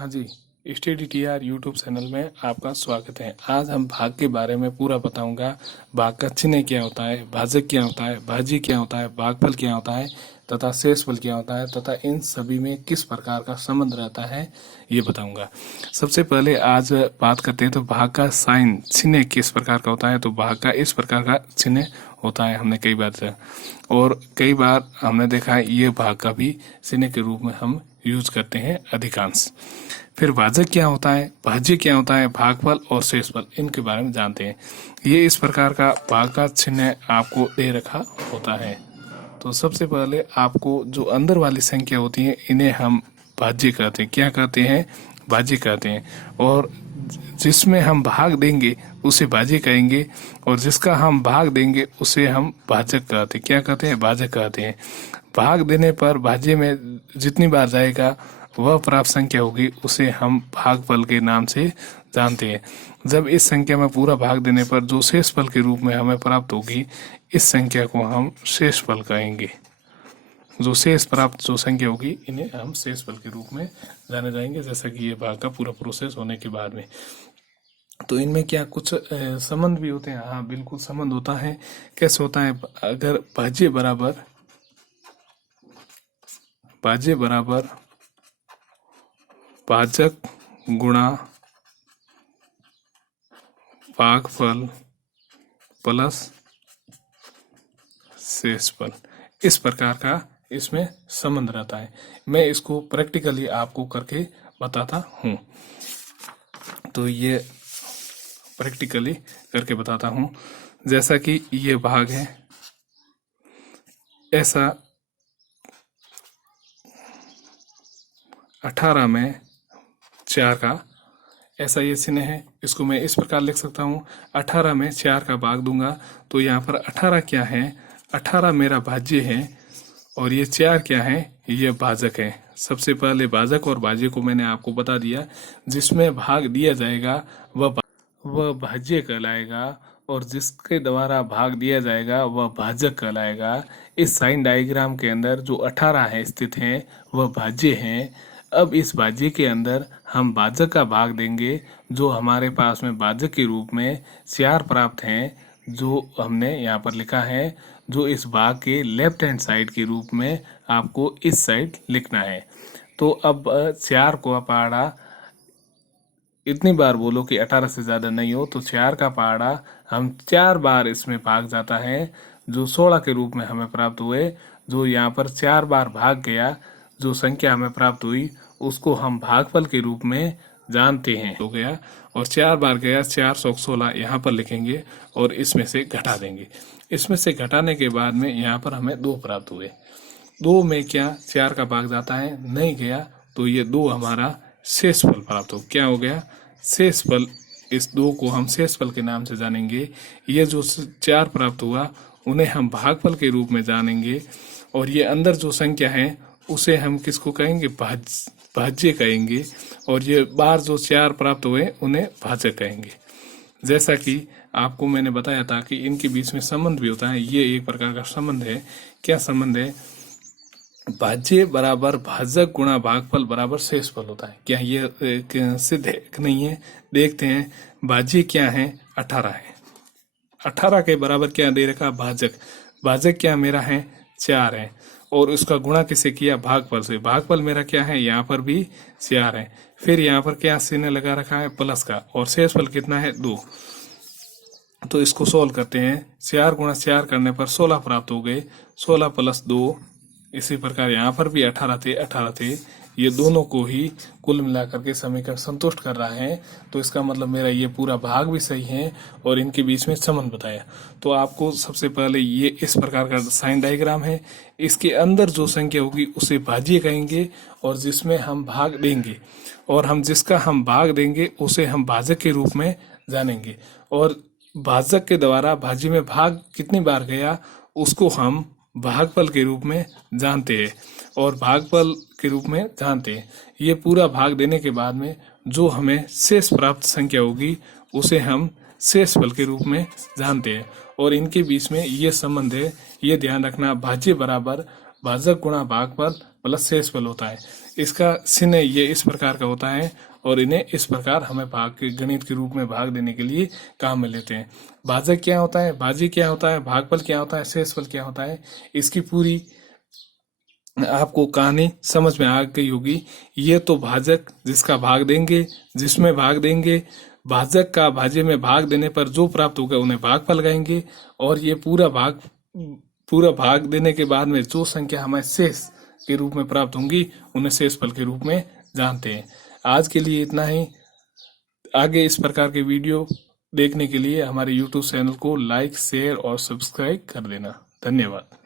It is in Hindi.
हाँ जी, स्टडी टीआर यूट्यूब चैनल में आपका स्वागत है। आज हम भाग के बारे में पूरा बताऊंगा। भाग का चिन्ह क्या होता है, भाजक क्या होता है, भाज्य क्या होता है, भागफल क्या होता है तथा शेषफल क्या होता है तथा इन सभी में किस प्रकार का संबंध रहता है ये बताऊंगा। सबसे पहले आज बात करते हैं तो भाग का साइन चिन्ह किस प्रकार का होता है। तो भाग का इस प्रकार का चिन्ह होता है, हमने कई बार और कई बार हमने देखा है ये भाग का भी चिन्ह के रूप में हम यूज करते हैं अधिकांश। फिर भाजक क्या होता है, भाज्य क्या होता है, भागफल और शेषफल इनके बारे में जानते हैं। ये इस प्रकार का भाग का चिन्ह आपको दे रखा होता है। तो सबसे पहले आपको जो अंदर वाली संख्या होती है इन्हें हम भाज्य कहते हैं। क्या कहते हैं? भाज्य कहते हैं। और जिसमें हम भाग देंगे उसे भाज्य कहेंगे और जिसका हम भाग देंगे उसे हम भाजक कहते हैं। क्या कहते हैं? भाजक कहते हैं। भाग देने पर भाज्य में जितनी बार जाएगा वह प्राप्त संख्या होगी उसे हम भागफल के नाम से जानते हैं। जब इस संख्या में पूरा भाग देने पर जो शेषफल के रूप में हमें प्राप्त होगी इस संख्या को हम शेषफल कहेंगे। जो शेष प्राप्त जो संख्या होगी इन्हें हम शेषफल के रूप में जाने जाएंगे, जैसा कि ये भाग का पूरा प्रोसेस होने के बाद में। तो इनमें क्या कुछ संबंध भी होते हैं? हाँ, बिल्कुल संबंध होता है। कैसे होता है? अगर भाज्य बराबर भाजक गुणा भागफल प्लस शेषफल, इस प्रकार का इसमें संबंध रहता है। मैं इसको प्रैक्टिकली आपको करके बताता हूँ। तो ये प्रैक्टिकली करके बताता हूँ। जैसा कि ये भाग है, ऐसा 18 में 4 का ऐसा ये चिन्ह है। इसको मैं इस प्रकार लिख सकता हूँ, 18 में 4 का भाग दूंगा तो यहाँ पर 18 क्या है? 18 मेरा भाज्य है और ये 4 क्या है? ये भाजक है। सबसे पहले भाजक और भाज्य को मैंने आपको बता दिया। जिसमें भाग दिया जाएगा वह भाज्य कहलाएगा और जिसके द्वारा भाग दिया जाएगा वह भाजक कहलाएगा। इस साइन डायग्राम के अंदर जो 18 है स्थित है वह भाज्य है। अब इस भाज्य के अंदर हम भाजक का भाग देंगे। जो हमारे पास में भाजक के रूप में 4 प्राप्त हैं, जो हमने यहाँ पर लिखा है, जो इस भाग के लेफ्ट हैंड साइड के रूप में आपको इस साइड लिखना है। तो अब 4 को पहाड़ा इतनी बार बोलो कि 18 से ज़्यादा नहीं हो, तो 4 का पहाड़ा हम 4 बार इसमें भाग जाता है, जो 16 के रूप में हमें प्राप्त हुए। जो यहाँ पर 4 बार भाग गया, जो संख्या हमें प्राप्त हुई उसको हम भागफल के रूप में जानते हैं। हो गया और 4 बार गया, 416 यहाँ पर लिखेंगे और इसमें से घटा देंगे। इसमें से घटाने के बाद में यहाँ पर हमें 2 प्राप्त हुए। 2 में क्या 4 का भाग जाता है? नहीं गया, तो ये 2 हमारा शेषफल प्राप्त हो। क्या हो गया? शेषफल। इस 2 को हम शेषफल के नाम से जानेंगे। ये जो 4 प्राप्त हुआ उन्हें हम भागफल के रूप में जानेंगे और ये अंदर जो संख्या है उसे हम किसको कहेंगे? भाज्य कहेंगे। और ये बार जो 4 प्राप्त हुए उन्हें भाजक कहेंगे। जैसा कि आपको मैंने बताया था कि इनके बीच में संबंध भी होता है। ये एक प्रकार का संबंध है। क्या संबंध है? भाज्य बराबर भाजक गुणा भागफल बराबर शेषफल होता है। क्या ये सिद्ध है कि नहीं है? देखते हैं। भाज्य क्या है? 18 है। 18 के बराबर क्या दे रखा? भाजक। भाजक क्या मेरा है? 4 है और उसका गुणा किसे किया? भागफल से। भागफल मेरा क्या है? यहाँ पर भी 4 है। फिर यहाँ पर क्या चिन्ह लगा रखा है? प्लस का। और शेषफल कितना है? 2। तो इसको सोल्व करते हैं। 4 गुणा 4 करने पर 16 प्राप्त हो गए। 16 प्लस 2। इसी प्रकार यहाँ पर भी 18 थे। ये दोनों को ही कुल मिलाकर के समीकरण संतुष्ट कर रहा है। तो इसका मतलब मेरा ये पूरा भाग भी सही है और इनके बीच में संबंध बताया। तो आपको सबसे पहले ये इस प्रकार का साइन डायग्राम है। इसके अंदर जो संख्या होगी उसे भाज्य कहेंगे और जिसमें हम भाग देंगे और हम जिसका हम भाग देंगे उसे हम भाजक के रूप में जानेंगे। और भाजक के द्वारा भाज्य में भाग कितनी बार गया उसको हम भागफल के रूप में जानते हैं और भागफल के रूप में जानते हैं। ये पूरा भाग देने के बाद में जो हमें शेष प्राप्त संख्या होगी उसे हम शेषफल के रूप में जानते हैं और इनके बीच में ये संबंध है। ये ध्यान रखना, भाज्य बराबर भाजक गुणा भागफल मतलब शेष फल होता है। इसका चिन्ह ये इस प्रकार का होता है और इन्हें इस प्रकार हमें भाग के गणित के रूप में भाग देने के लिए काम में लेते हैं। भाजक क्या होता है, भाज्य क्या होता है, भागफल क्या होता है, शेषफल क्या होता है, इसकी पूरी आपको कहानी समझ में आ गई होगी। ये तो भाजक जिसका भाग देंगे, जिसमें भाग देंगे, भाजक का भाज्य में भाग देने पर जो प्राप्त होगा उन्हें भागफल कहेंगे। और ये पूरा भाग देने के बाद में जो संख्या हमें शेष के रूप में प्राप्त होंगी उन्हें शेषफल के रूप में जानते हैं। आज के लिए इतना ही। आगे इस प्रकार के वीडियो देखने के लिए हमारे YouTube चैनल को लाइक, शेयर और सब्सक्राइब कर देना। धन्यवाद।